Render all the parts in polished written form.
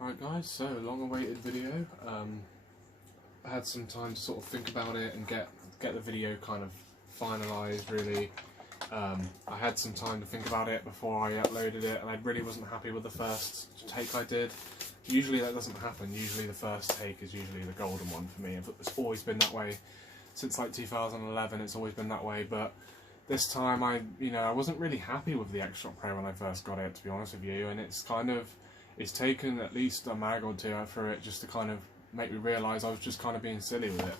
Right guys, so long awaited video. I had some time to sort of think about it and get the video kind of finalised really. I had some time to think about it before I uploaded it, and I really wasn't happy with the first take I did. Usually that doesn't happen. Usually the first take is usually the golden one for me. It's always been that way since like 2011. It's always been that way, but this time I wasn't really happy with the X-Shot Pro when I first got it, to be honest with you, and it's taken at least a mag or two for it just to kind of make me realise I was just kind of being silly with it.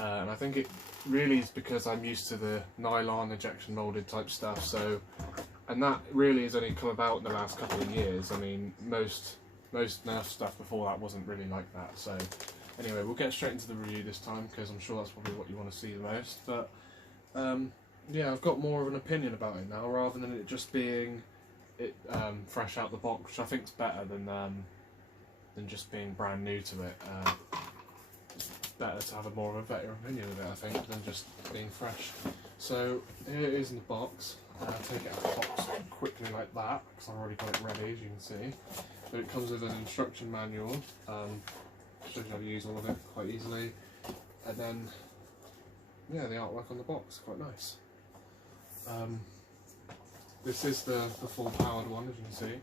And I think it really is because I'm used to the nylon injection moulded type stuff, so, and that really has only come about in the last couple of years. I mean, most Nerf stuff before that wasn't really like that. So anyway, we'll get straight into the review this time because I'm sure that's probably what you want to see the most. But yeah, I've got more of an opinion about it now rather than it just being fresh out the box, which I think is better than just being brand new to it. It's better to have a more of a better opinion of it, I think, than just being fresh. So here it is in the box. I'll take it out of the box quickly like that because I've already got it ready, as you can see. So it comes with an instruction manual, shows you how to use all of it quite easily, and then yeah, the artwork on the box, quite nice. This is the full powered one, as you can see.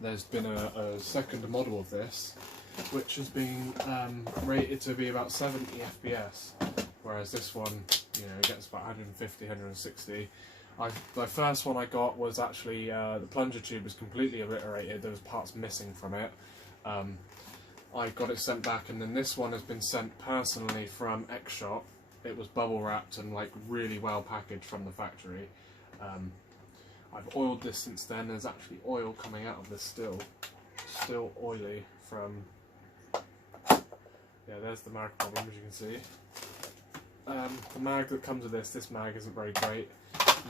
There's been a second model of this, which has been rated to be about 70 FPS, whereas this one, gets about 150, 160. The first one I got was actually, the plunger tube was completely obliterated, there was parts missing from it. I got it sent back, and then this one has been sent personally from X-Shot. It was bubble wrapped and like really well packaged from the factory. I've oiled this since then. There's actually oil coming out of this still oily from, yeah, there's the mag problem, as you can see. The mag that comes with this mag isn't very great,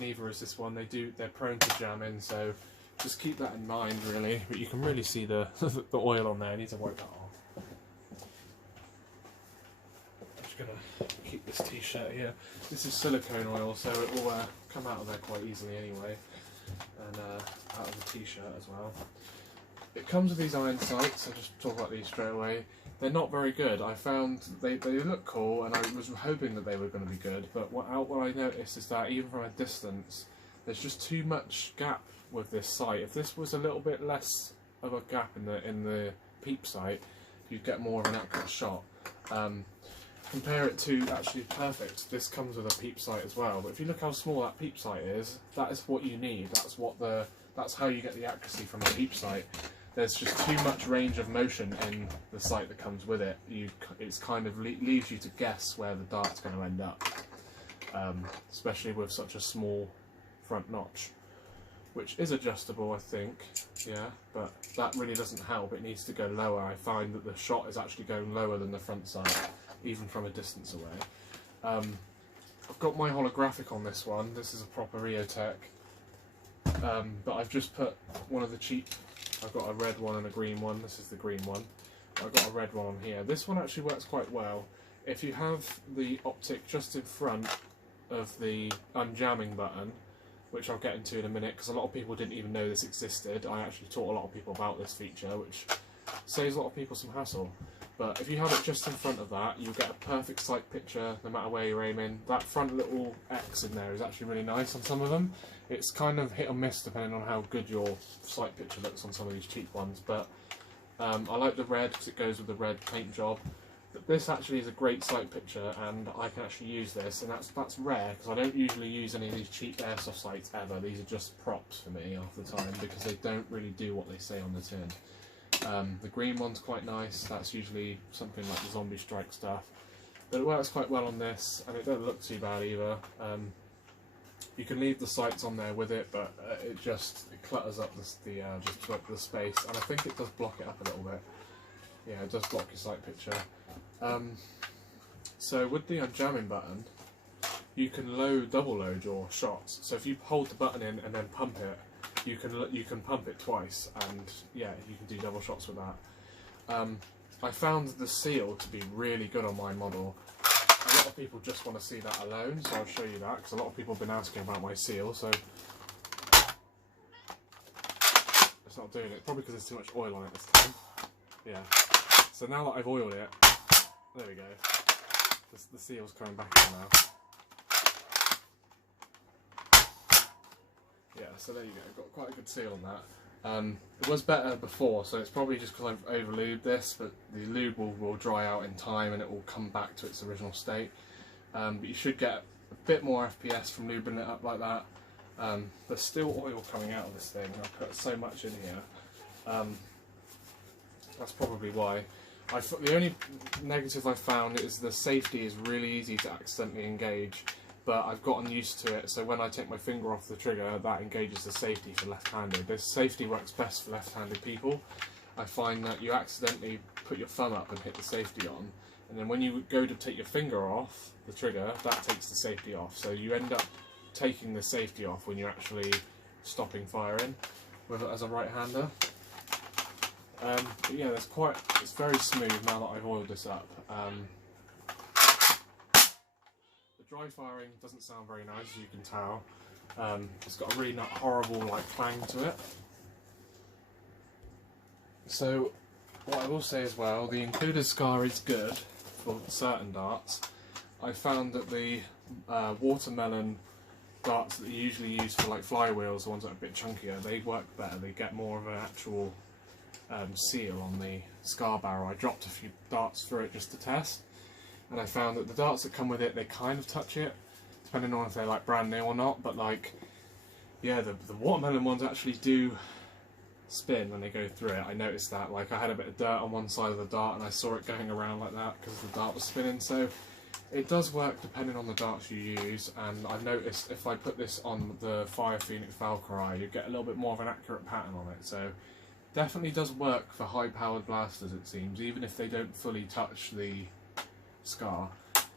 neither is this one. They're prone to jamming, so just keep that in mind really, but you can really see the the oil on there. I need to wipe that off. I'm just going to keep this t-shirt here. This is silicone oil, so it will come out of there quite easily anyway, and out of the t-shirt as well. It comes with these iron sights. I'll just talk about these straight away. They're not very good. I found they look cool, and I was hoping that they were going to be good, but what I noticed is that even from a distance, there's just too much gap with this sight. If this was a little bit less of a gap in the peep sight, you'd get more of an accurate shot. Compare it to actually perfect. This comes with a peep sight as well, but if you look how small that peep sight is, that is what you need. That's how you get the accuracy from a peep sight. There's just too much range of motion in the sight that comes with it. It's kind of leaves you to guess where the dart's going to end up, especially with such a small front notch, which is adjustable, I think, yeah, but that really doesn't help. It needs to go lower. I find that the shot is actually going lower than the front sight, even from a distance away. I've got my holographic on this one. This is a proper EOTech, but I've just put one of the cheap, I've got a red one and a green one. This is the green one. I've got a red one on here. This one actually works quite well. If you have the optic just in front of the unjamming button, which I'll get into in a minute, because a lot of people didn't even know this existed. I actually taught a lot of people about this feature, which saves a lot of people some hassle. But if you have it just in front of that, you'll get a perfect sight picture no matter where you're aiming. That front little X in there is actually really nice on some of them. It's kind of hit or miss depending on how good your sight picture looks on some of these cheap ones. But I like the red because it goes with the red paint job. But this actually is a great sight picture, and I can actually use this, and that's rare because I don't usually use any of these cheap airsoft sights ever. These are just props for me half the time because they don't really do what they say on the tin. The green one's quite nice. That's usually something like the Zombie Strike stuff, but it works quite well on this, and it doesn't look too bad either. You can leave the sights on there with it, but it clutters up the space, and I think it does block it up a little bit. Yeah, it does block your sight picture. So with the unjamming button, you can double load your shots. So if you hold the button in and then pump it, you can pump it twice, and yeah, you can do double shots with that. I found the seal to be really good on my model. A lot of people just want to see that alone, so I'll show you that, because a lot of people have been asking about my seal. So it's not doing it. Probably because there's too much oil on it this time. Yeah. So now that I've oiled it, there we go. The seal's coming back in now. Yeah, so there you go. Got quite a good seal on that. It was better before, so it's probably just because I've over lubed this, but the lube will dry out in time and it will come back to its original state. But you should get a bit more FPS from lubing it up like that. There's still oil coming out of this thing. I put so much in here. That's probably why. The only negative I've found is the safety is really easy to accidentally engage, but I've gotten used to it, so when I take my finger off the trigger, that engages the safety for left-handed. This safety works best for left-handed people. I find that you accidentally put your thumb up and hit the safety on, and then when you go to take your finger off the trigger, that takes the safety off. So you end up taking the safety off when you're actually stopping firing with it as a right-hander. But yeah, it's very smooth now that I've oiled this up. Dry firing doesn't sound very nice, as you can tell. It's got a really horrible clang to it. So what I will say as well, the included scar is good for certain darts. I found that the watermelon darts that you usually use for flywheels, the ones that are a bit chunkier, they work better. They get more of an actual seal on the scar barrel. I dropped a few darts through it just to test, and I found that the darts that come with it, they kind of touch it, depending on if they're brand new or not, but yeah, the watermelon ones actually do spin when they go through it. I noticed that, I had a bit of dirt on one side of the dart and I saw it going around like that because the dart was spinning, so it does work depending on the darts you use. And I've noticed if I put this on the Fire Phoenix Valkyrie, you get a little bit more of an accurate pattern on it, so definitely does work for high powered blasters, it seems, even if they don't fully touch the scar.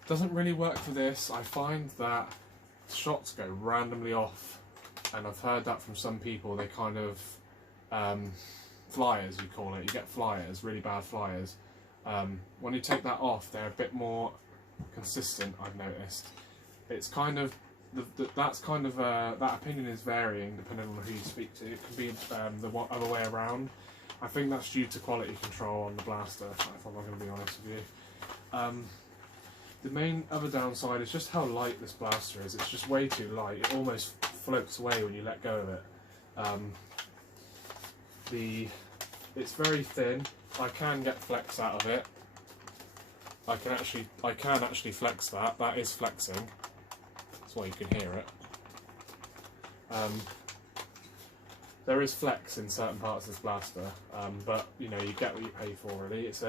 Doesn't really work for this. I find that shots go randomly off, and I've heard that from some people. They kind of flyers, you call it. You get flyers, really bad flyers. When you take that off, they're a bit more consistent, I've noticed. It's kind of that opinion is varying depending on who you speak to. It can be the other way around. I think that's due to quality control on the blaster, if I'm not going to be honest with you. The main other downside is just how light this blaster is. It's just way too light. It almost floats away when you let go of it. It's very thin. I can get flex out of it. I can actually flex that. That is flexing. That's why you can hear it. There is flex in certain parts of this blaster, but you get what you pay for. Really, it's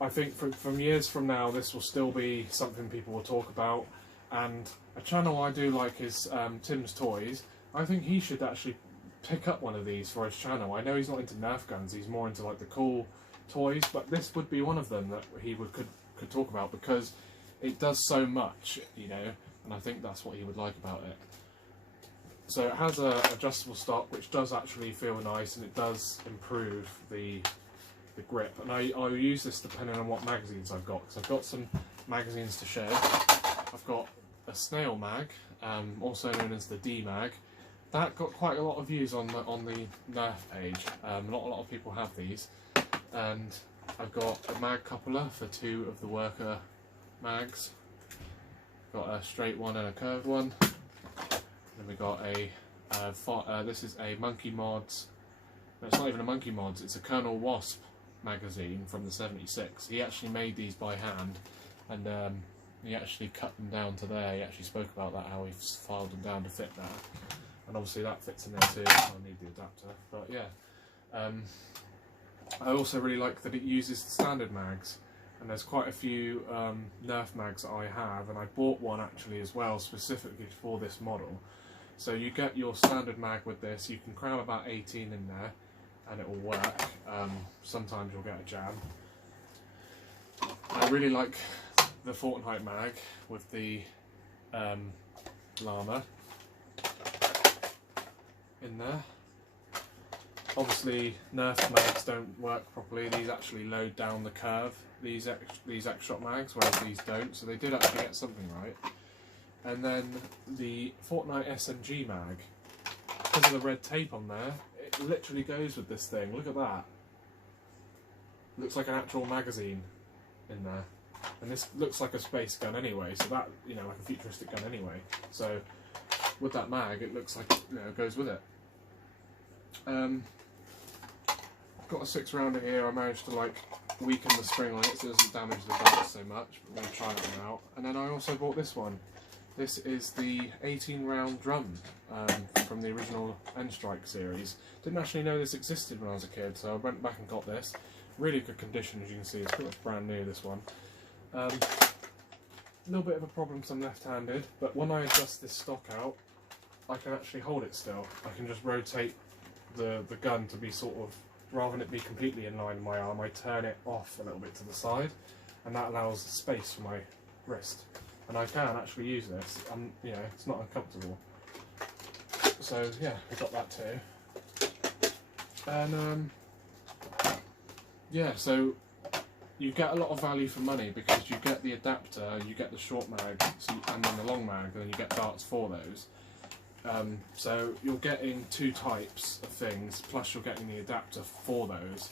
I think from years from now, this will still be something people will talk about. And a channel I do like is Tim's Toys. I think he should actually pick up one of these for his channel. I know he's not into Nerf guns; he's more into the cool toys. But this would be one of them that he could talk about, because it does so much, and I think that's what he would like about it. So it has a adjustable stock, which does actually feel nice, and it does improve the grip. And I'll use this depending on what magazines I've got, because I've got some magazines to show. I've got a snail mag, also known as the D mag. That got quite a lot of views on the Nerf page. Not a lot of people have these. And I've got a mag coupler for 2 of the worker mags. Got a straight one and a curved one. Then we got this is a Monkey Mods. No, it's not even a Monkey Mods. It's a Colonel Wasp magazine from the '76. He actually made these by hand, and he actually cut them down to there. He actually spoke about that, how he filed them down to fit that, and obviously that fits in there too. I'll need the adapter, but yeah. I also really like that it uses the standard mags, and there's quite a few Nerf mags that I have, and I bought one actually as well specifically for this model. So you get your standard mag with this. You can cram about 18 in there and it will work. Sometimes you'll get a jam. I really like the Fortnite mag with the llama in there. Obviously Nerf mags don't work properly. These actually load down the curve, these X-Shot mags, whereas these don't, so they did actually get something right. And then the Fortnite SMG mag, because of the red tape on there, literally goes with this thing. Look at that. Looks like an actual magazine in there. And this looks like a space gun anyway, so that, you know, like a futuristic gun anyway. So with that mag, it looks like, you know, it goes with it. Got a 6-rounder here. I managed to like weaken the spring on it so it doesn't damage the darts so much. But we're going to try that one out. And then I also bought this one. This is the 18-round drum from the original N-Strike series. Didn't actually know this existed when I was a kid, so I went back and got this. Really good condition, as you can see. It's pretty much brand new, this one. A little bit of a problem because I'm left-handed, but when I adjust this stock out, I can actually hold it still. I can just rotate the gun to be sort of, rather than it be completely in line with my arm, I turn it off a little bit to the side, and that allows space for my wrist. And I can actually use this. You know, it's not uncomfortable. So yeah, we got that too. And yeah, so you get a lot of value for money because you get the adapter, you get the short mag, and then the long mag, and then you get darts for those. So you're getting 2 types of things, plus you're getting the adapter for those.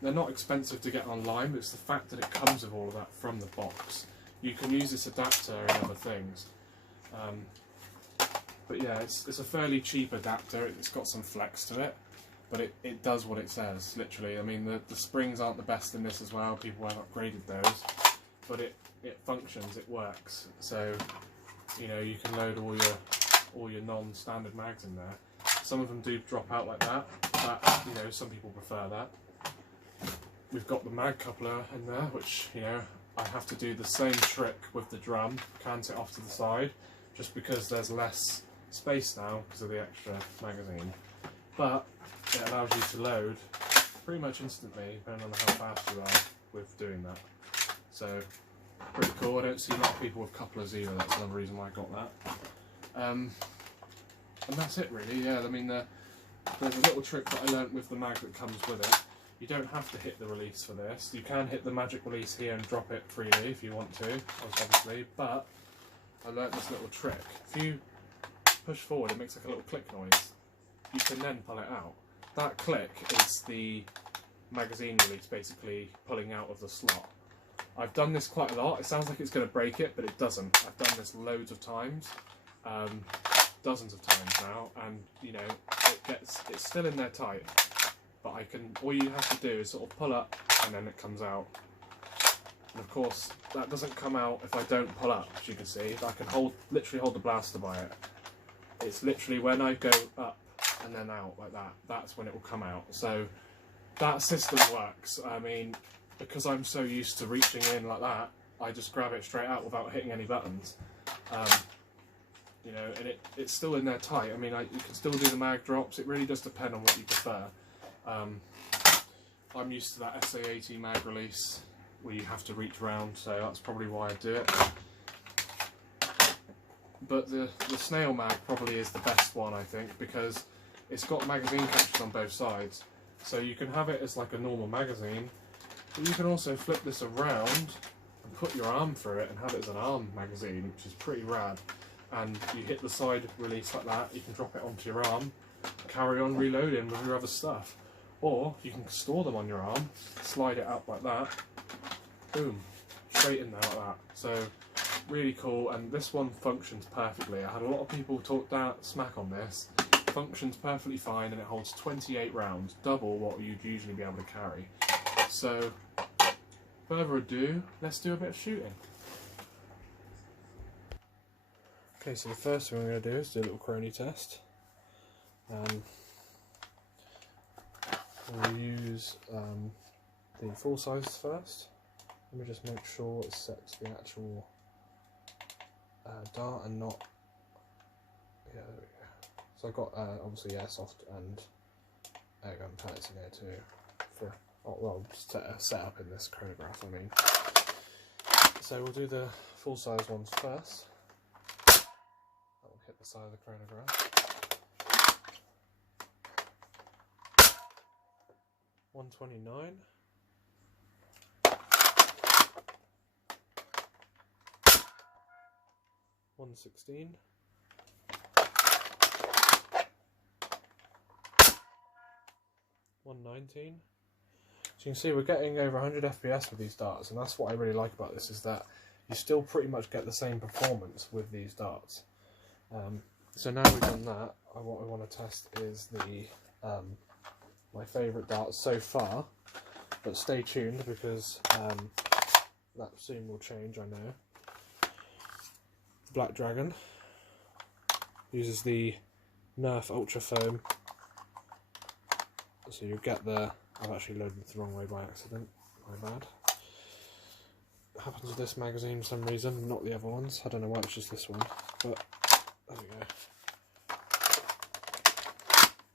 They're not expensive to get online, but it's the fact that it comes with all of that from the box. You can use this adapter in other things. But yeah, it's a fairly cheap adapter. It's got some flex to it, but it does what it says, literally. I mean, the springs aren't the best in this as well. People have upgraded those, but it functions, it works. So, you know, you can load all your non-standard mags in there. Some of them do drop out like that, but, you know, some people prefer that. We've got the mag coupler in there, which, you know, I have to do the same trick with the drum, cant it off to the side, just because there's less space now because of the extra magazine. But it allows you to load pretty much instantly, depending on how fast you are with doing that. So, pretty cool. I don't see a lot of people with couplers either, that's another reason why I got that. And that's it really, yeah. I mean, there's a little trick that I learnt with the mag that comes with it. You don't have to hit the release for this. You can hit the magic release here and drop it freely if you want to, obviously, but I learnt this little trick. If you push forward, it makes like a little click noise. You can then pull it out. That click is the magazine release basically pulling out of the slot. I've done this quite a lot. It sounds like it's going to break it, but it doesn't. I've done this loads of times, dozens of times now, and you know, it's still in there tight. But all you have to do is sort of pull up and then it comes out. And of course, that doesn't come out if I don't pull up, as you can see. I can literally hold the blaster by it. It's literally when I go up and then out like that, that's when it will come out. So that system works. I mean, because I'm so used to reaching in like that, I just grab it straight out without hitting any buttons. You know, and it's still in there tight. I mean, you can still do the mag drops. It really does depend on what you prefer. I'm used to that SA80 mag release where you have to reach around, so that's probably why I do it. But the snail mag probably is the best one, I think, because it's got magazine captures on both sides. So you can have it as like a normal magazine, but you can also flip this around and put your arm through it and have it as an arm magazine, which is pretty rad. And you hit the side release like that, you can drop it onto your arm, carry on reloading with your other stuff. Or you can store them on your arm, slide it out like that, boom, straight in there like that. So really cool, and this one functions perfectly. I had a lot of people talk smack on this. It functions perfectly fine, and it holds 28 rounds, double what you'd usually be able to carry. So, further ado, let's do a bit of shooting. Okay, so the first thing we're going to do is do a little crony test. We'll use the full size first. Let me just make sure it's set to the actual dart and not. Yeah, there we go. So I've got obviously airsoft and airgun pellets in here too. Well, set up in this chronograph, I mean. So we'll do the full size ones first. That will hit the side of the chronograph. 129. 116. 119. So you can see we're getting over 100 FPS with these darts, and that's what I really like about this, is that you still pretty much get the same performance with these darts. So now we've done that, what I want to test is the my favourite darts so far, but stay tuned because that soon will change, I know. Black Dragon uses the Nerf Ultra Foam, so you get the... I've actually loaded it the wrong way by accident, my bad. It happens with this magazine for some reason, not the other ones. I don't know why it's just this one, but there we go.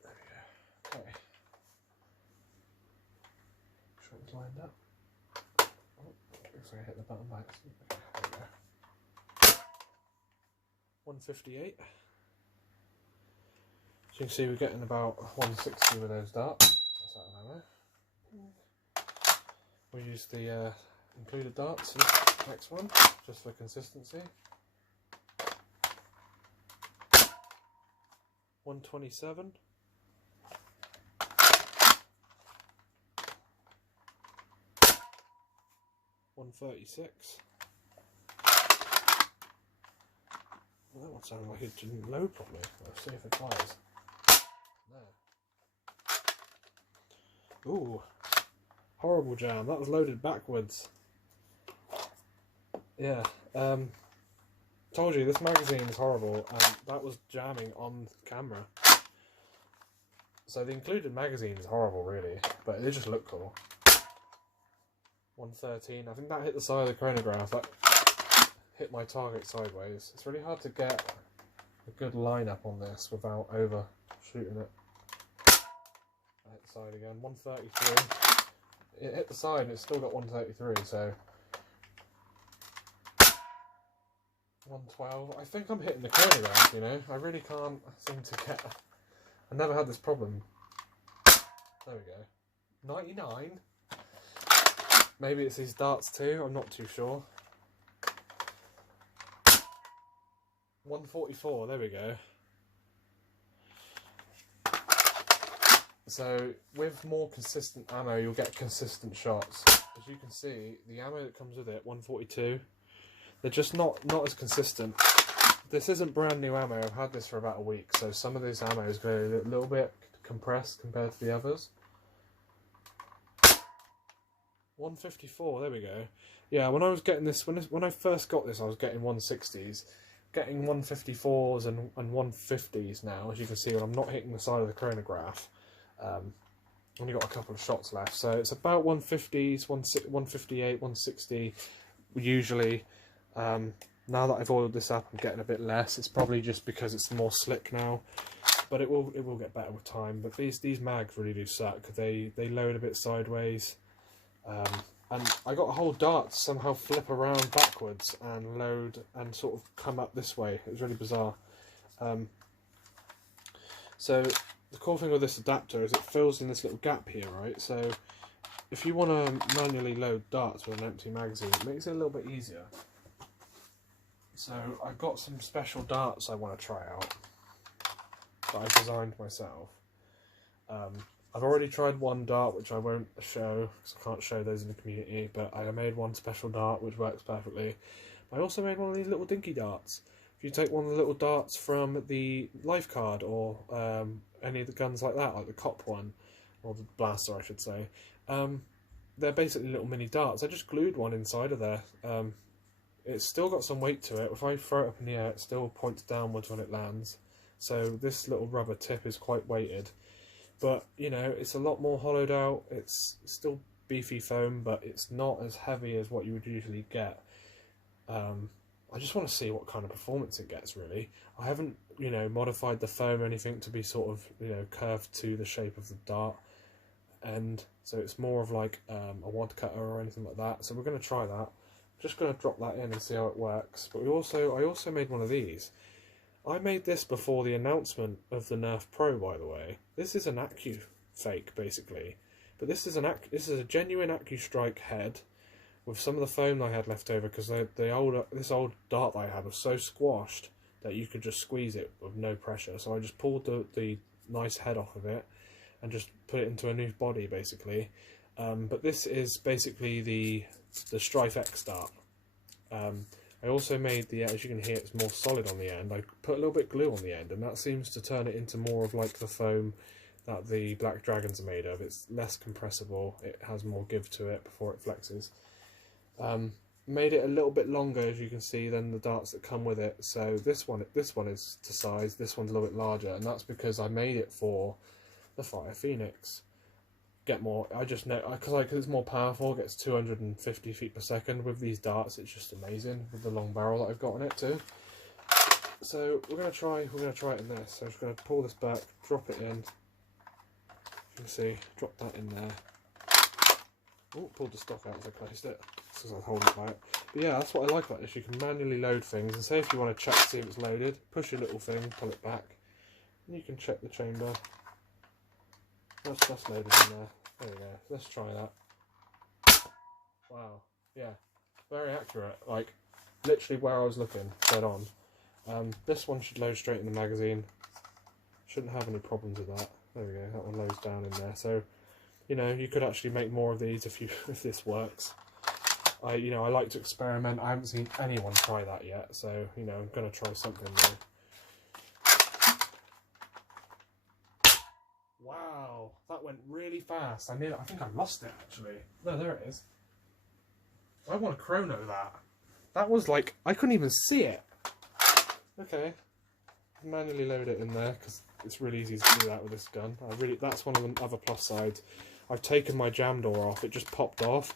There we go. Okay. Make sure it's lined up. Oh, looks like I hit the button by accident. Okay, there we go. 158. So you can see we're getting about 160 with those darts. That's out of ammo. We'll use the included darts for this next one, just for consistency. 127. 136. Well, that one sounded like it didn't load properly. Let's see if it fires. No. Ooh. Horrible jam. That was loaded backwards. Yeah. Told you, this magazine is horrible, and that was jamming on camera. So the included magazine is horrible, really, but it just looked cool. 113. I think that hit the side of the chronograph. That hit my target sideways. It's really hard to get a good lineup on this without overshooting it. I hit the side again. 133. It hit the side and it's still got 133, so 112. I think I'm hitting the chronograph, you know. I really can't seem to get... I never had this problem. There we go. 99. Maybe it's these darts too, I'm not too sure. 144, there we go. So, with more consistent ammo, you'll get consistent shots. As you can see, the ammo that comes with it, 142, they're just not as consistent. This isn't brand new ammo, I've had this for about a week, so some of this ammo is going to be a little bit compressed compared to the others. 154, there we go. Yeah, when I was getting this, when I first got this, I was getting 160s. Getting 154s and 150s now, as you can see, when I'm not hitting the side of the chronograph. Only got a couple of shots left, so it's about 150s, 158, 160 usually. Now that I've oiled this up, I'm getting a bit less. It's probably just because it's more slick now, but it will get better with time. But these mags really do suck. They load a bit sideways, and I got a whole dart to somehow flip around backwards and load and sort of come up this way. It was really bizarre. So the cool thing with this adapter is it fills in this little gap here, right? So if you want to manually load darts with an empty magazine, it makes it a little bit easier. So I've got some special darts I want to try out that I designed myself. I've already tried one dart which I won't show because I can't show those in the community, but I made one special dart which works perfectly. I also made one of these little dinky darts. If you take one of the little darts from the life card or any of the guns like that, like the cop one, or the blaster I should say, they're basically little mini darts. I just glued one inside of there. It's still got some weight to it. If I throw it up in the air, it still points downwards when it lands. So this little rubber tip is quite weighted. But, you know, it's a lot more hollowed out. It's still beefy foam, but it's not as heavy as what you would usually get. I just want to see what kind of performance it gets, really. I haven't, you know, modified the foam or anything to be sort of, you know, curved to the shape of the dart. And so it's more of like a wad cutter or anything like that. So we're going to try that. Just going to drop that in and see how it works. But I also made one of these. I made this before the announcement of the Nerf Pro, by the way. This is an Accu fake, basically. But this is a genuine Accu Strike head with some of the foam I had left over, because this old dart that I had was so squashed that you could just squeeze it with no pressure. So I just pulled the nice head off of it and just put it into a new body basically. But this is basically the Strife X dart. I also made the, as you can hear, it's more solid on the end. I put a little bit of glue on the end, and that seems to turn it into more of like the foam that the Black Dragons are made of. It's less compressible, it has more give to it before it flexes. Made it a little bit longer, as you can see, than the darts that come with it. So this one is to size, this one's a little bit larger, and that's because I made it for the Fire Phoenix. Get more, I just know, because it's more powerful, it gets 250 feet per second. With these darts, it's just amazing with the long barrel that I've got on it too. So we're gonna try it in this. So I'm just gonna pull this back, drop it in. You can see, drop that in there. Oh, pulled the stock out as I placed it, because I was holding it by it. But yeah, that's what I like about this. You can manually load things, and say if you want to check to see if it's loaded, push your little thing, pull it back, and you can check the chamber. That's loaded in there. There we go. Let's try that. Wow. Yeah. Very accurate. Like, literally where I was looking. Dead on. This one should load straight in the magazine. Shouldn't have any problems with that. There we go. That one loads down in there. So, you know, you could actually make more of these if this works. I like to experiment. I haven't seen anyone try that yet. So, you know, I'm going to try something new. Wow, that went really fast. I think I lost it actually. No, there it is. I want to chrono that. That was like, I couldn't even see it. Okay, manually load it in there because it's really easy to do that with this gun. That's one of the other plus sides. I've taken my jam door off. It just popped off.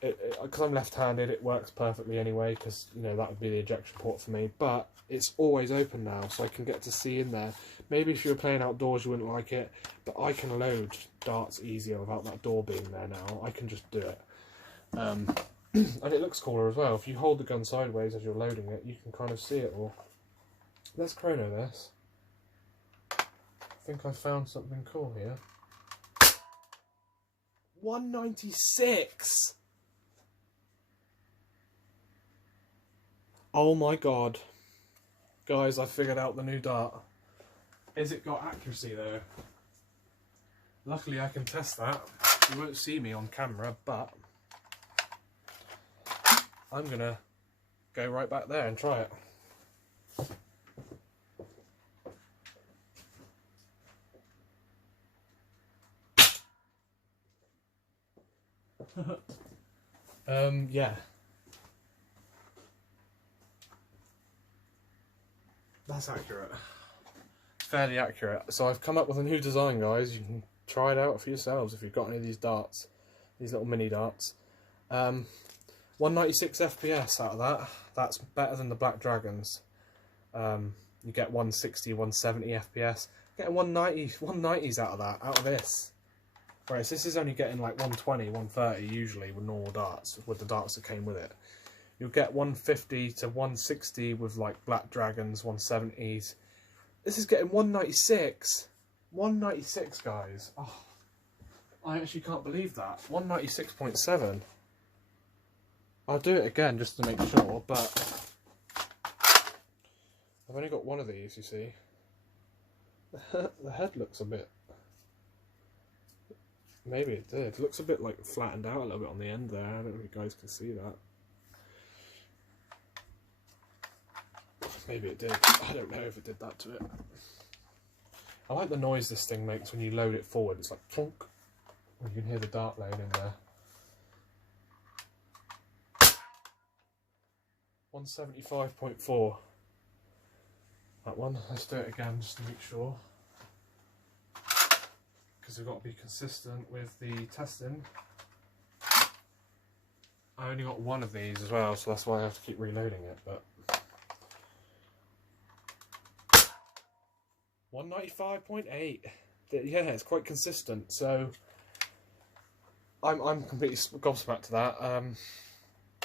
Because I'm left-handed, it works perfectly anyway. Because you know that would be the ejection port for me. But it's always open now, so I can get to see in there. Maybe if you were playing outdoors, you wouldn't like it, but I can load darts easier without that door being there now. I can just do it. And it looks cooler as well. If you hold the gun sideways as you're loading it, you can kind of see it all. Let's chrono this. I think I found something cool here. 196! Oh my god. Guys, I figured out the new dart. Is it got accuracy though? Luckily I can test that. You won't see me on camera, but I'm gonna go right back there and try it. Yeah. That's accurate. Fairly accurate. So I've come up with a new design, guys. You can try it out for yourselves if you've got any of these darts. These little mini darts. 196 FPS out of that. That's better than the Black Dragons. You get 160, 170 FPS. Getting 190s out of that, out of this. Whereas this is only getting like 120, 130 usually with normal darts, with the darts that came with it. You'll get 150 to 160 with like Black Dragons, 170s. This is getting 196. 196, guys. Oh, I actually can't believe that. 196.7. I'll do it again just to make sure, but I've only got one of these, you see. The head looks a bit... Maybe it did. It looks a bit like flattened out a little bit on the end there. I don't know if you guys can see that. Maybe it did. I don't know if it did that to it. I like the noise this thing makes when you load it forward. It's like plonk. You can hear the dart laying in there. 175.4. That one. Let's do it again just to make sure. Because we've got to be consistent with the testing. I only got one of these as well, so that's why I have to keep reloading it. But 195.8. Yeah, it's quite consistent. So I'm completely gobsmacked to that.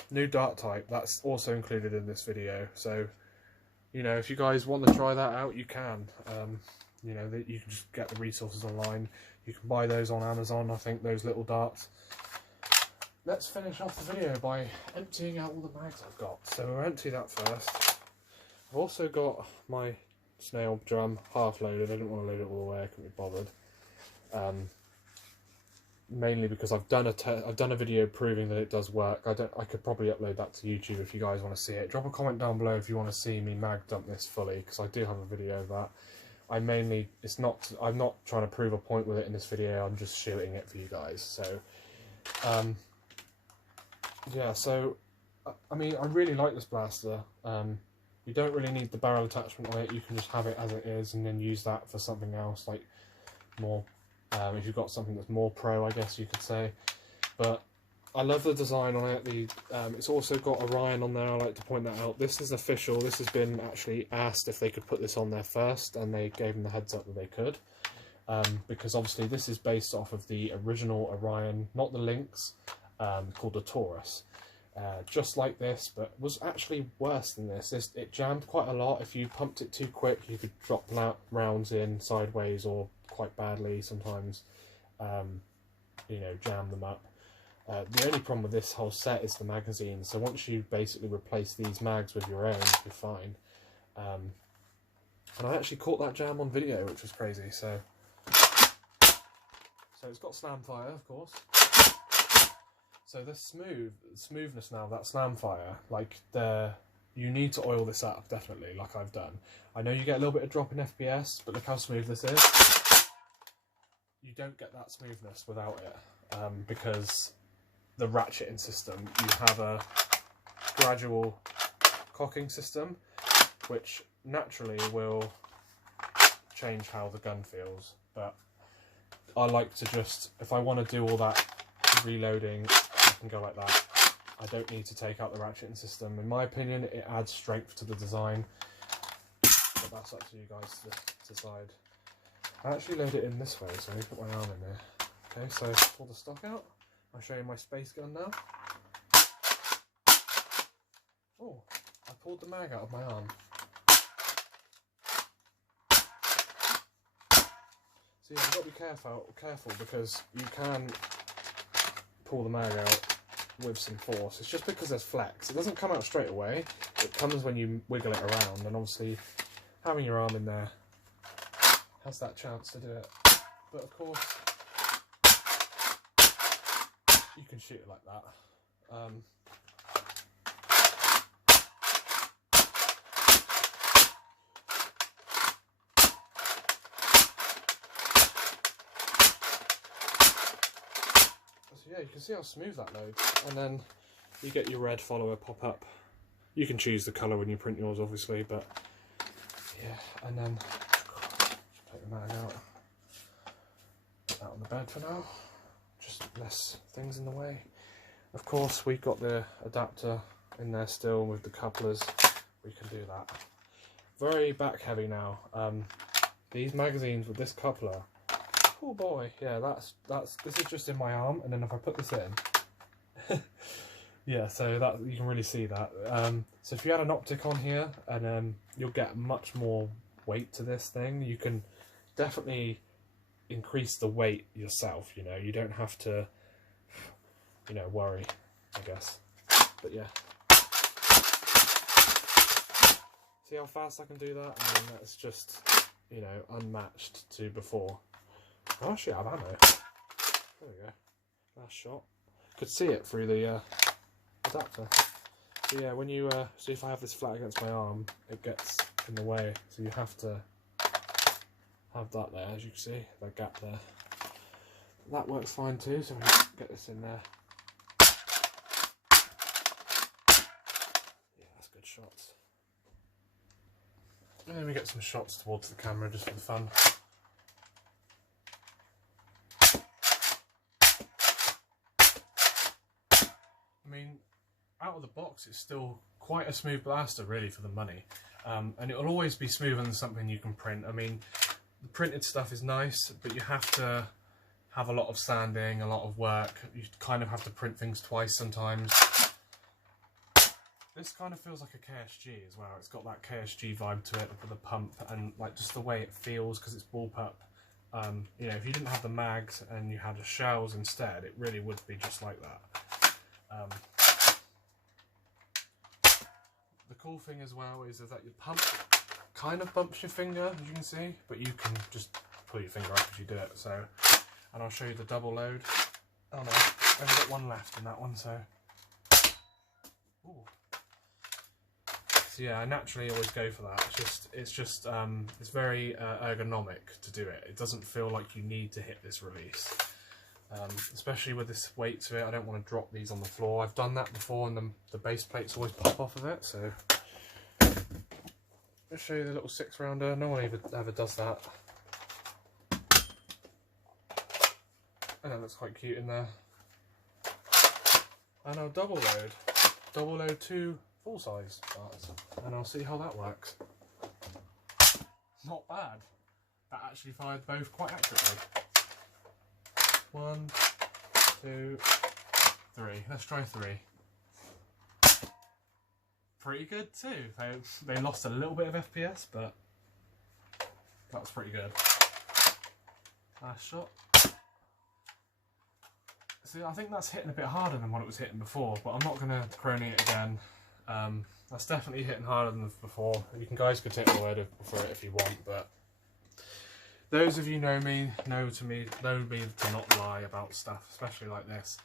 New dart type. That's also included in this video. So you know, if you guys want to try that out, you can. You know, you can just get the resources online. You can buy those on Amazon, I think, those little darts. Let's finish off the video by emptying out all the mags I've got. So we'll empty that first. I've also got my snail drum half loaded. I didn't want to load it all the way, I couldn't be bothered. Mainly because I've done a video proving that it does work. I could probably upload that to YouTube if you guys want to see it. Drop a comment down below if you want to see me mag dump this fully, because I do have a video of that. I'm not trying to prove a point with it in this video, I'm just shooting it for you guys. So yeah, so I mean, I really like this blaster. You don't really need the barrel attachment on it, you can just have it as it is and then use that for something else, like more, if you've got something that's more pro, I guess you could say. But I love the design on it. It's also got Orion on there, I like to point that out. This is official, this has been actually asked if they could put this on there first, and they gave them the heads up that they could. Because obviously this is based off of the original Orion, not the Lynx, called the Taurus. Just like this, but was actually worse than this. It jammed quite a lot. If you pumped it too quick, you could drop rounds in sideways or quite badly sometimes, you know, jam them up. The only problem with this whole set is the magazine, so once you basically replace these mags with your own, you're fine. And I actually caught that jam on video, which was crazy. So it's got slam fire, of course. So the smoothness now, that slam fire, like you need to oil this up, definitely, like I've done. I know you get a little bit of drop in FPS, but look how smooth this is. You don't get that smoothness without it, because the ratcheting system, you have a gradual cocking system, which naturally will change how the gun feels. But I like to just, if I want to do all that reloading, I can go like that. I don't need to take out the ratcheting system. In my opinion, it adds strength to the design, but that's up to you guys to decide. I actually load it in this way, so let me put my arm in there. Okay, so pull the stock out. I'll show you my space gun now. Oh, I pulled the mag out of my arm. So yeah, you've got to be careful because you can pull the mag out with some force. It's just because there's flex. It doesn't come out straight away. It comes when you wiggle it around, and obviously having your arm in there has that chance to do it. But of course, you can shoot it like that. So yeah, you can see how smooth that loads, and then you get your red follower pop up. You can choose the colour when you print yours, obviously, but yeah, and then take the mag out. Put that on the bed for now. Just less things in the way. Of course, we've got the adapter in there still with the couplers. We can do that. Very back heavy now. These magazines with this coupler. Oh boy, yeah, this is just in my arm, and then if I put this in, yeah, so that you can really see that. So if you had an optic on here, and you'll get much more weight to this thing. You can definitely increase the weight yourself, you know, you don't have to, you know, worry, I guess. But yeah, see how fast I can do that, and then that's just, you know, unmatched to before. Oh shit, I have ammo. There we go, last shot. Could see it through the adapter. So yeah, when you so if I have this flat against my arm, it gets in the way, so you have to have that there, as you can see, that gap there. That works fine too, so we get this in there. Yeah, that's good shots. And then we get some shots towards the camera just for the fun. I mean, out of the box, it's still quite a smooth blaster, really, for the money. And it'll always be smoother than something you can print. I mean, the printed stuff is nice, but you have to have a lot of sanding, a lot of work. You kind of have to print things twice sometimes. This kind of feels like a KSG as well. It's got that KSG vibe to it with the pump, and like just the way it feels because it's bullpup. You know, if you didn't have the mags and you had the shells instead, it really would be just like that. The cool thing as well is that your pump kind of bumps your finger, as you can see, but you can just pull your finger up as you do it. So and I'll show you the double load. Oh no, I've only got one left in that one, so. Ooh. So yeah, I naturally always go for that. It's very ergonomic to do it. It doesn't feel like you need to hit this release, especially with this weight to it. I don't want to drop these on the floor. I've done that before, and the base plates always pop off of it. So I'll show you the little 6-rounder. No one ever does that. And that looks quite cute in there. And I'll double load 2 full-size parts, and I'll see how that works. Not bad. That actually fired both quite accurately. 1, 2, 3. Let's try 3. Pretty good too. They lost a little bit of FPS, but that's pretty good. Last shot. See, I think that's hitting a bit harder than what it was hitting before, but I'm not going to crony it again. That's definitely hitting harder than before. You guys could take my word for it if you want, but those of you know me know me to not lie about stuff, especially like this.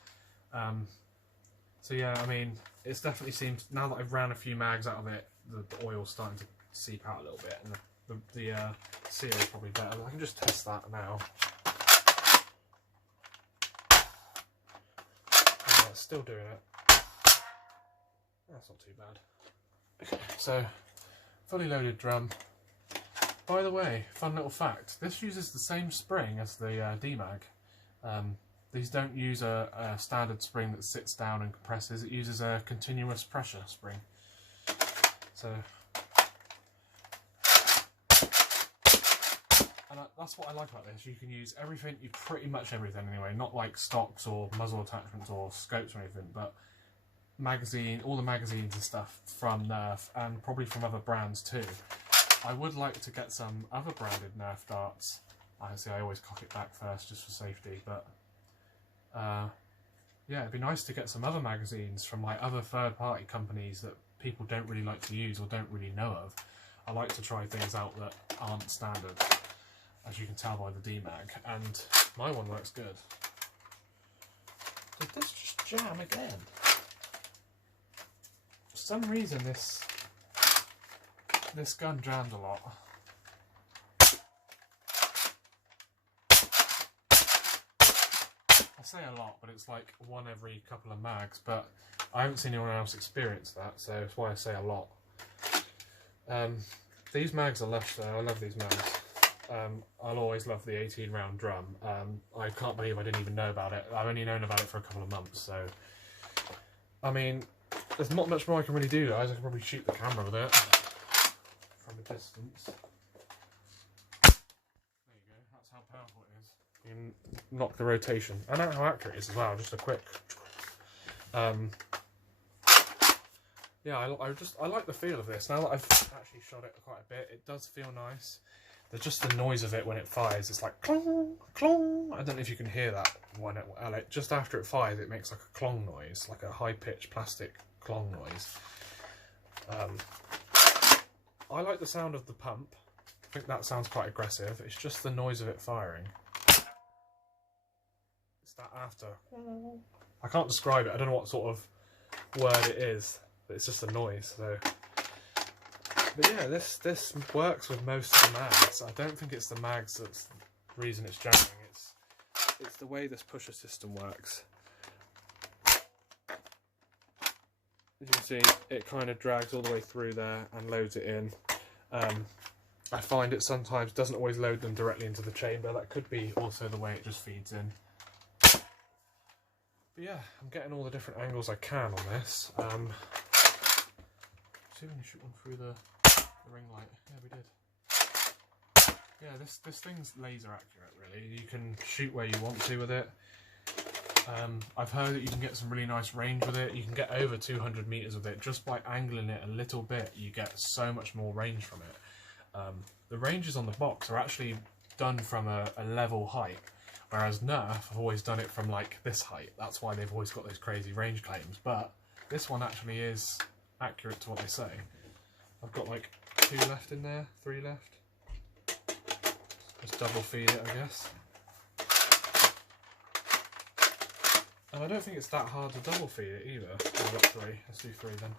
So yeah, I mean, it's definitely seems, now that I've ran a few mags out of it, the oil's starting to seep out a little bit, and the seal is probably better. I can just test that now. Oh, it's still doing it. That's not too bad. Okay, so fully loaded drum. By the way, fun little fact, this uses the same spring as the D-Mag. These don't use a standard spring that sits down and compresses. It uses a continuous pressure spring. So, and that's what I like about this. You can use everything, pretty much everything anyway, not like stocks or muzzle attachments or scopes or anything, but all the magazines and stuff from Nerf, and probably from other brands too. I would like to get some other branded Nerf darts. I always cock it back first just for safety, but yeah, it'd be nice to get some other magazines from like other third-party companies that people don't really like to use or don't really know of. I like to try things out that aren't standard, as you can tell by the D-Mag, and my one works good. Did this just jam again? For some reason this gun jammed a lot. I say a lot, but it's like one every couple of mags, but I haven't seen anyone else experience that, so that's why I say a lot. These mags are lush though, I love these mags. I'll always love the 18-round drum. I can't believe I didn't even know about it. I've only known about it for a couple of months, so I mean, there's not much more I can really do, guys. I can probably shoot the camera with it from a distance. There you go, that's how powerful it is. You can knock the rotation. I know how accurate it is as well, just a quick. Yeah, I like the feel of this. Now that I've actually shot it quite a bit, it does feel nice. There's just the noise of it when it fires. It's like clong, clong. I don't know if you can hear that when it just after it fires, it makes like a clong noise, like a high-pitched plastic clong noise. I like the sound of the pump. I think that sounds quite aggressive. It's just the noise of it firing. It's that after. I can't describe it. I don't know what sort of word it is, but it's just a noise. So, but yeah, this works with most of the mags. I don't think it's the mags that's the reason it's jamming. It's the way this pusher system works. As you can see, it kind of drags all the way through there and loads it in. I find it sometimes doesn't always load them directly into the chamber. That could be also the way it just feeds in. But yeah, I'm getting all the different angles I can on this. See when you shoot one through the ring light. Yeah, we did. Yeah, this thing's laser accurate, really. You can shoot where you want to with it. I've heard that you can get some really nice range with it. You can get over 200 meters with it just by angling it a little bit. You get so much more range from it. The ranges on the box are actually done from a level height, whereas Nerf have always done it from like this height. That's why they've always got those crazy range claims. But this one actually is accurate to what they say. I've got like 2 left in there, 3 left. Just double feed it, I guess. And I don't think it's that hard to double feed it either. I've got 3. Let's do 3 then.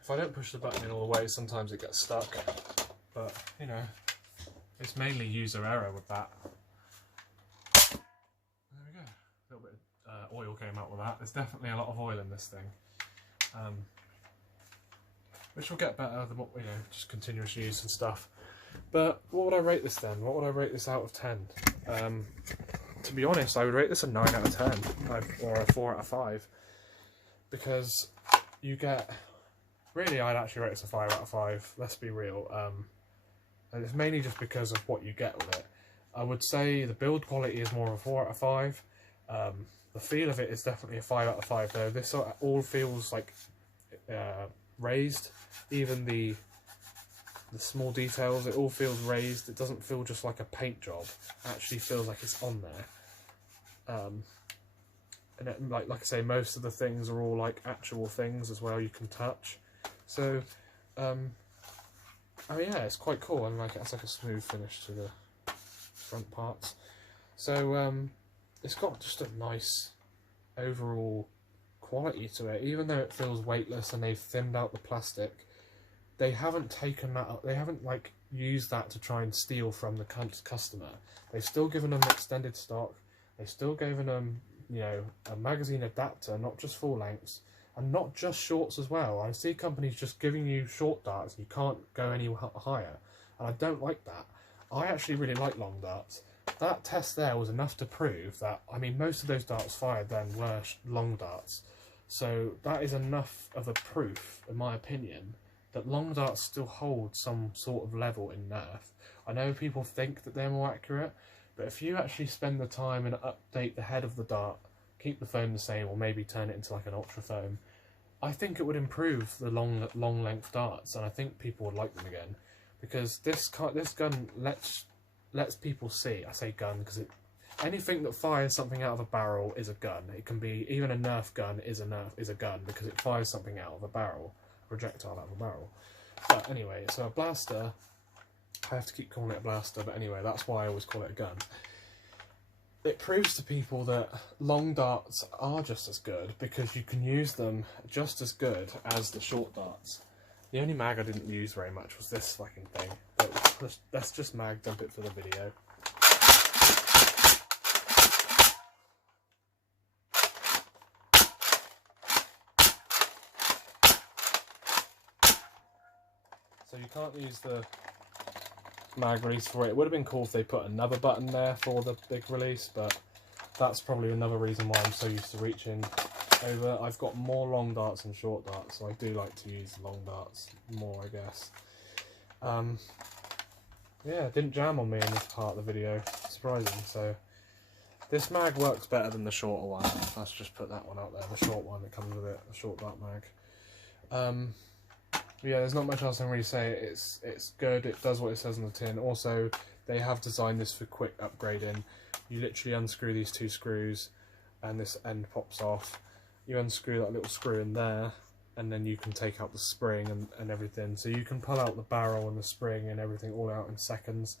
If I don't push the button in all the way, sometimes it gets stuck. But, you know, it's mainly user error with that. There we go. A little bit of oil came out with that. There's definitely a lot of oil in this thing. Which will get better the more, you know, just continuous use and stuff. But what would I rate this then? What would I rate this out of 10? To be honest, I would rate this a 9 out of 10, or a 4 out of 5. Because you get... Really, I'd actually rate this a 5 out of 5, let's be real. And it's mainly just because of what you get with it. I would say the build quality is more of a 4 out of 5. The feel of it is definitely a 5 out of 5 though. This all feels like raised. Even the small details, it all feels raised. It doesn't feel just like a paint job. It actually feels like it's on there. And it, like I say, most of the things are all like actual things as well you can touch. So, I mean, yeah, it's quite cool, and like it's like a smooth finish to the front parts. So, it's got just a nice overall quality to it, even though it feels weightless and they've thinned out the plastic. They haven't taken that up, they haven't like used that to try and steal from the customer. They've still given them extended stock. They've still given them, you know, a magazine adapter, not just full lengths. And not just shorts as well. I see companies just giving you short darts and you can't go any higher. And I don't like that. I actually really like long darts. That test there was enough to prove that, I mean, most of those darts fired then were long darts. So that is enough of a proof, in my opinion, that long darts still hold some sort of level in Nerf. I know people think that they're more accurate, but if you actually spend the time and update the head of the dart, keep the foam the same, or maybe turn it into like an ultra foam, I think it would improve the long length darts, and I think people would like them again, because this gun lets people see. I say gun because anything that fires something out of a barrel is a gun. It can be even a Nerf gun is a gun because it fires something out of a barrel, a projectile out of a barrel. But anyway, so a blaster. I have to keep calling it a blaster, but anyway, that's why I always call it a gun. It proves to people that long darts are just as good because you can use them just as good as the short darts. The only mag I didn't use very much was this fucking thing, but let's just mag dump it for the video. So you can't use the mag release for it. It would have been cool if they put another button there for the big release, but that's probably another reason why I'm so used to reaching over. I've got more long darts than short darts, so I do like to use long darts more, I guess. Yeah, it didn't jam on me in this part of the video, surprising. So this mag works better than the shorter one. Let's just put that one out there, the short one that comes with it, the short dart mag. Yeah, there's not much else I can really say. It's good, it does what it says on the tin. Also, they have designed this for quick upgrading. You literally unscrew these 2 screws and this end pops off. You unscrew that little screw in there and then you can take out the spring and everything. So you can pull out the barrel and the spring and everything all out in seconds.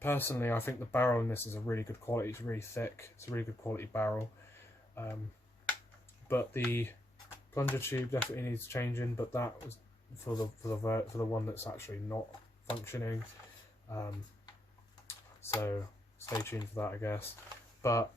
Personally, I think the barrel in this is a really good quality. It's really thick. It's a really good quality barrel. But the plunger tube definitely needs changing, but that was for the one that's actually not functioning. So stay tuned for that, I guess. But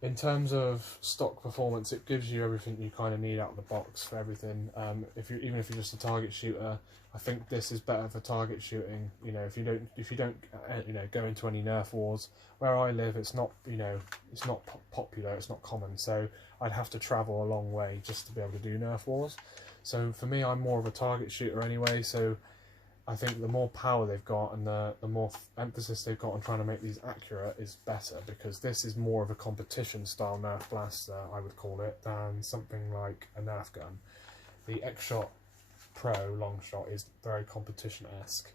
in terms of stock performance, it gives you everything you kind of need out of the box for everything. Even if you're just a target shooter, I think this is better for target shooting. You know, if you don't go into any Nerf wars. Where I live, it's not, it's not popular, it's not common. So I'd have to travel a long way just to be able to do Nerf wars. So for me, I'm more of a target shooter anyway. So I think the more power they've got and the more emphasis they've got on trying to make these accurate is better, because this is more of a competition style Nerf blaster, I would call it, than something like a Nerf gun. The X-Shot Pro Longshot is very competition-esque.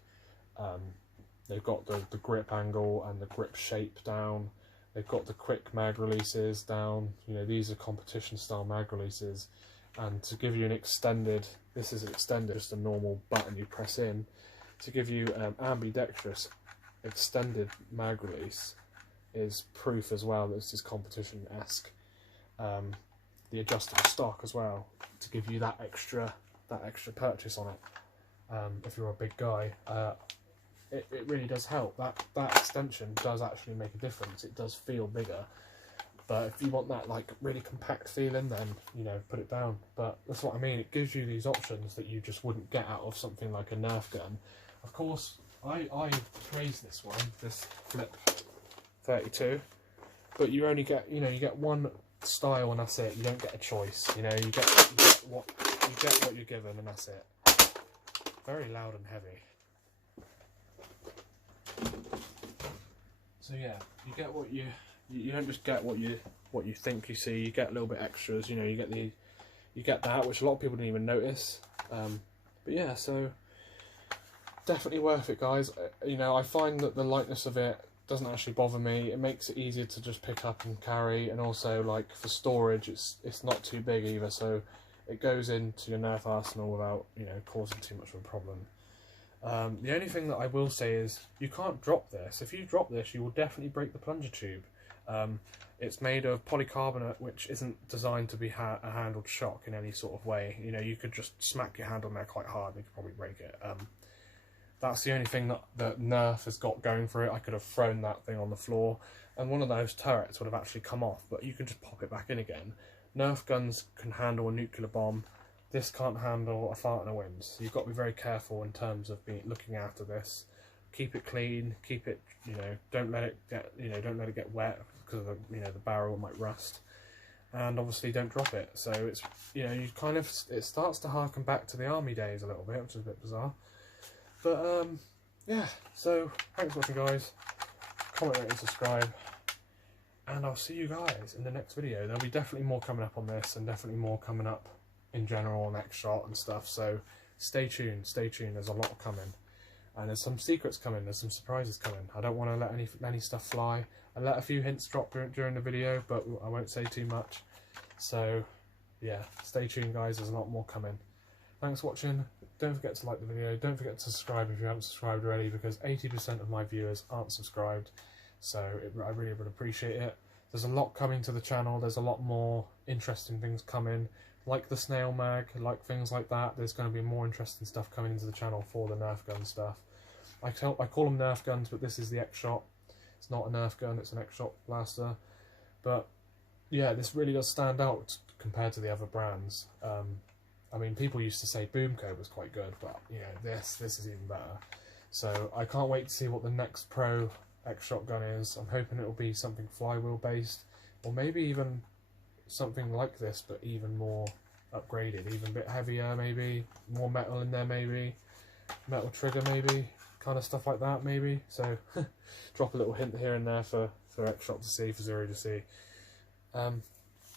They've got the grip angle and the grip shape down. They've got the quick mag releases down. These are competition style mag releases. And to give you an extended, just a normal button you press in, to give you ambidextrous extended mag release is proof as well that this is competition-esque. The adjustable stock as well, to give you that extra purchase on it. If you're a big guy, it really does help. That extension does actually make a difference. It does feel bigger. But if you want that like really compact feeling, then you know, put it down. But that's what I mean. It gives you these options that you just wouldn't get out of something like a Nerf gun. Of course, I praise this one, this Flip 32. But you only get, you know, you get one style and that's it. You don't get a choice. You know, you get what you're given and that's it. Very loud and heavy. So yeah, you get what you don't just get what you think you see. You get a little bit extras. You know, you get that, which a lot of people didn't even notice. But yeah, so definitely worth it, guys. You know, I find that the lightness of it doesn't actually bother me. It makes it easier to just pick up and carry, and also like for storage, it's not too big either, so it goes into your Nerf arsenal without, you know, causing too much of a problem. The only thing that I will say is you can't drop this. If you drop this, you will definitely break the plunger tube. It's made of polycarbonate, which isn't designed to be a handled shock in any sort of way. You know, you could just smack your hand on there quite hard and you could probably break it. That's the only thing that Nerf has got going for it. I could have thrown that thing on the floor and one of those turrets would have actually come off, but you can just pop it back in again. Nerf guns can handle a nuclear bomb. This can't handle a fart in the wind. So you've got to be very careful in terms of looking after this. Keep it clean. Keep it, you know, don't let it get wet because of the barrel might rust. And obviously don't drop it. So it's, you know, it starts to harken back to the army days a little bit, which is a bit bizarre. But yeah. So thanks for watching, guys. Comment, rate, and subscribe. And I'll see you guys in the next video. There'll be definitely more coming up on this, and definitely more coming up in general on X-Shot and stuff, so stay tuned, there's a lot coming. And there's some secrets coming, there's some surprises coming. I don't want to let any stuff fly. I let a few hints drop during the video, but I won't say too much. So yeah, stay tuned, guys, there's a lot more coming. Thanks for watching. Don't forget to like the video, don't forget to subscribe if you haven't subscribed already, because 80% of my viewers aren't subscribed, so I really would appreciate it. There's a lot coming to the channel, there's a lot more interesting things coming, like the snail mag, like things like that. There's going to be more interesting stuff coming into the channel for the Nerf gun stuff. I call them Nerf guns, but this is the X-Shot. It's not a Nerf gun, it's an X-Shot blaster. But yeah, this really does stand out compared to the other brands. I mean, people used to say Boomco was quite good, but you know, this is even better. So I can't wait to see what the next Pro X-Shot gun is. I'm hoping it will be something flywheel based, or maybe even something like this, but even more upgraded, even a bit heavier, maybe more metal in there, maybe metal trigger, maybe kind of stuff like that, maybe. So drop a little hint here and there for X-Shot to see, for Zero to see.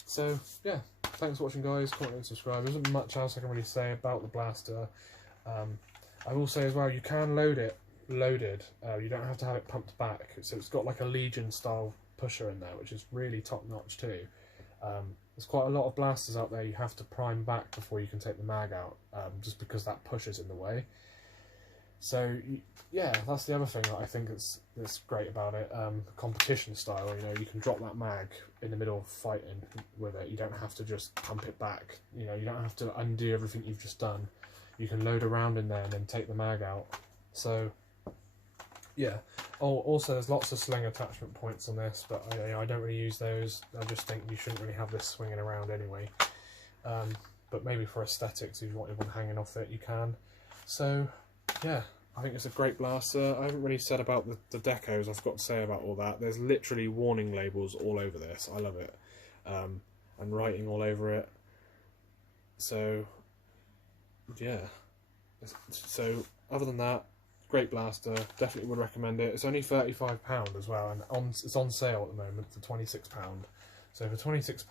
So yeah, thanks for watching, guys. Comment and subscribe. There isn't much else I can really say about the blaster. I will say as well, you can load it loaded. You don't have to have it pumped back, so it's got like a Legion style pusher in there, which is really top notch too. There's quite a lot of blasters out there you have to prime back before you can take the mag out, just because that pushes in the way. So yeah, that's the other thing that I think that's great about it. Competition style, you know, you can drop that mag in the middle of fighting with it. You don't have to just pump it back. You know, you don't have to undo everything you've just done. You can load around in there and then take the mag out. So yeah. Oh, also there's lots of sling attachment points on this, but I don't really use those. I just think you shouldn't really have this swinging around anyway. But maybe for aesthetics, if you want one hanging off it, you can. So yeah, I think it's a great blaster. I haven't really said about the decos. I've got to say about all that. There's literally warning labels all over this. I love it. And writing all over it. So yeah. So other than that, great blaster, definitely would recommend it. It's only £35 as well, and it's on sale at the moment for £26. So for £26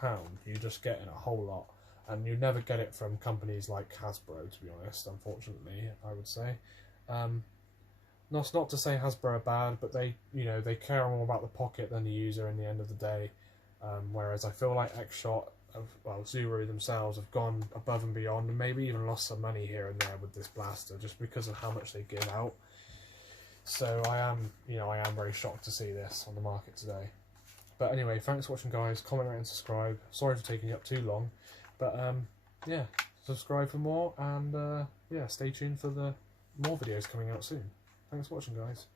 you're just getting a whole lot, and you never get it from companies like Hasbro, to be honest, unfortunately, I would say. Not to say Hasbro are bad, but they care more about the pocket than the user in the end of the day. Whereas I feel like X-Shot, well, Zuru themselves have gone above and beyond, and maybe even lost some money here and there with this blaster, just because of how much they give out. So I am very shocked to see this on the market today. But anyway, thanks for watching, guys. Comment, rate and subscribe. Sorry for taking you up too long, but yeah, subscribe for more, and yeah, stay tuned for the more videos coming out soon. Thanks for watching, guys.